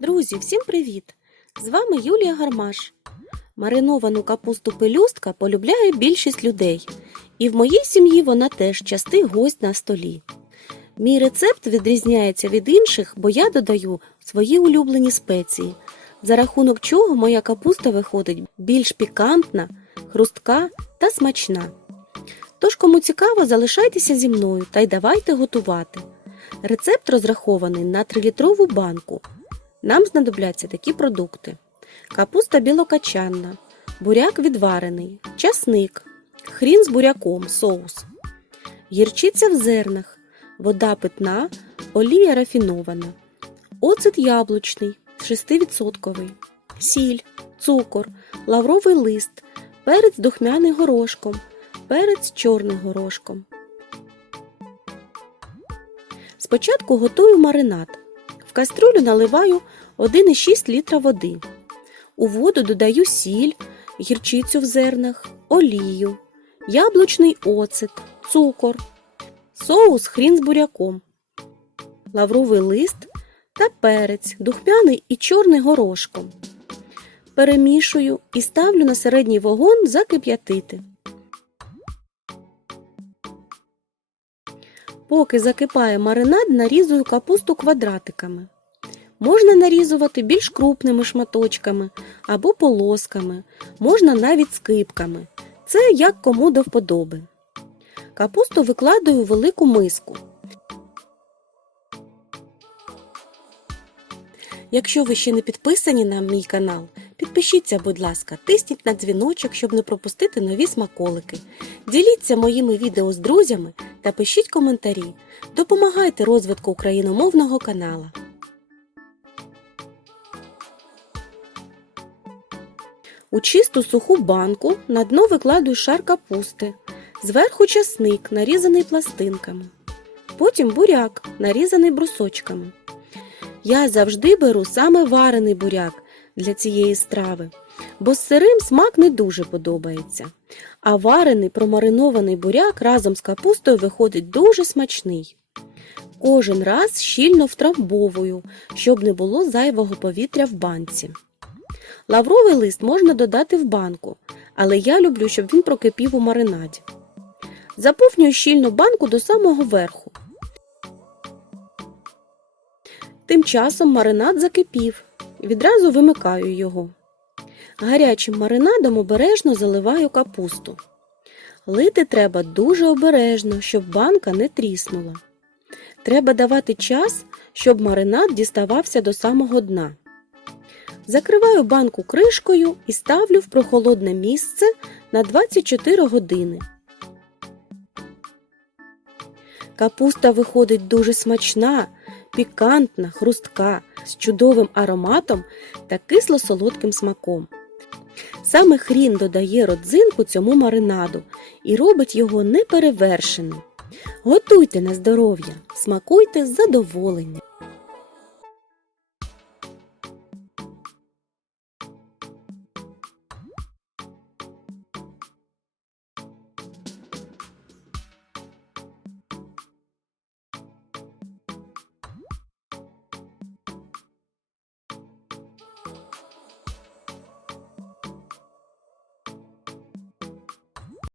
Друзі, всім привіт! З вами Юлія Гармаш. Мариновану капусту пелюстка полюбляє більшість людей, і в моїй сім'ї вона теж частий гость на столі. Мій рецепт відрізняється від інших, бо я додаю свої улюблені спеції, за рахунок чого моя капуста виходить більш пікантна, хрустка та смачна. Тож, кому цікаво, залишайтеся зі мною та й давайте готувати. Рецепт розрахований на 3-літрову банку. Нам знадобляться такі продукти: капуста білокачанна, буряк відварений, часник, хрін з буряком, соус, гірчиця в зернах, вода питна, олія рафінована, оцет яблучний 6%, сіль, цукор, лавровий лист, перець духмяний горошком, перець чорний горошком. Спочатку готую маринад. В кастрюлю наливаю 1,6 літра води. У воду додаю сіль, гірчицю в зернах, олію, яблучний оцет, цукор, соус хрін з буряком, лавровий лист та перець, духмяний і чорний горошком. Перемішую і ставлю на середній вогонь закип'ятити. Поки закипає маринад, нарізую капусту квадратиками. Можна нарізувати більш крупними шматочками або полосками, можна навіть скипками. Це як кому до вподоби. Капусту викладаю у велику миску. Якщо ви ще не підписані на мій канал, підпишіться, будь ласка, тисніть на дзвіночок, щоб не пропустити нові смаколики. Діліться моїми відео з друзями та пишіть коментарі. Допомагайте розвитку україномовного канала. У чисту суху банку на дно викладую шар капусти, зверху часник, нарізаний пластинками, потім буряк, нарізаний брусочками. Я завжди беру саме варений буряк для цієї страви, бо з сирим смак не дуже подобається. А варений промаринований буряк разом з капустою виходить дуже смачний. Кожен раз щільно втрамбовую, щоб не було зайвого повітря в банці. Лавровий лист можна додати в банку, але я люблю, щоб він прокипів у маринаді. Заповнюю щільно банку до самого верху. Тим часом маринад закипів. Відразу вимикаю його. Гарячим маринадом обережно заливаю капусту. Лити треба дуже обережно, щоб банка не тріснула. Треба давати час, щоб маринад діставався до самого дна. Закриваю банку кришкою і ставлю в прохолодне місце на 24 години. Капуста виходить дуже смачна, пікантна, хрустка, з чудовим ароматом та кисло-солодким смаком. Саме хрін додає родзинку цьому маринаду і робить його неперевершеним. Готуйте на здоров'я, смакуйте з задоволенням.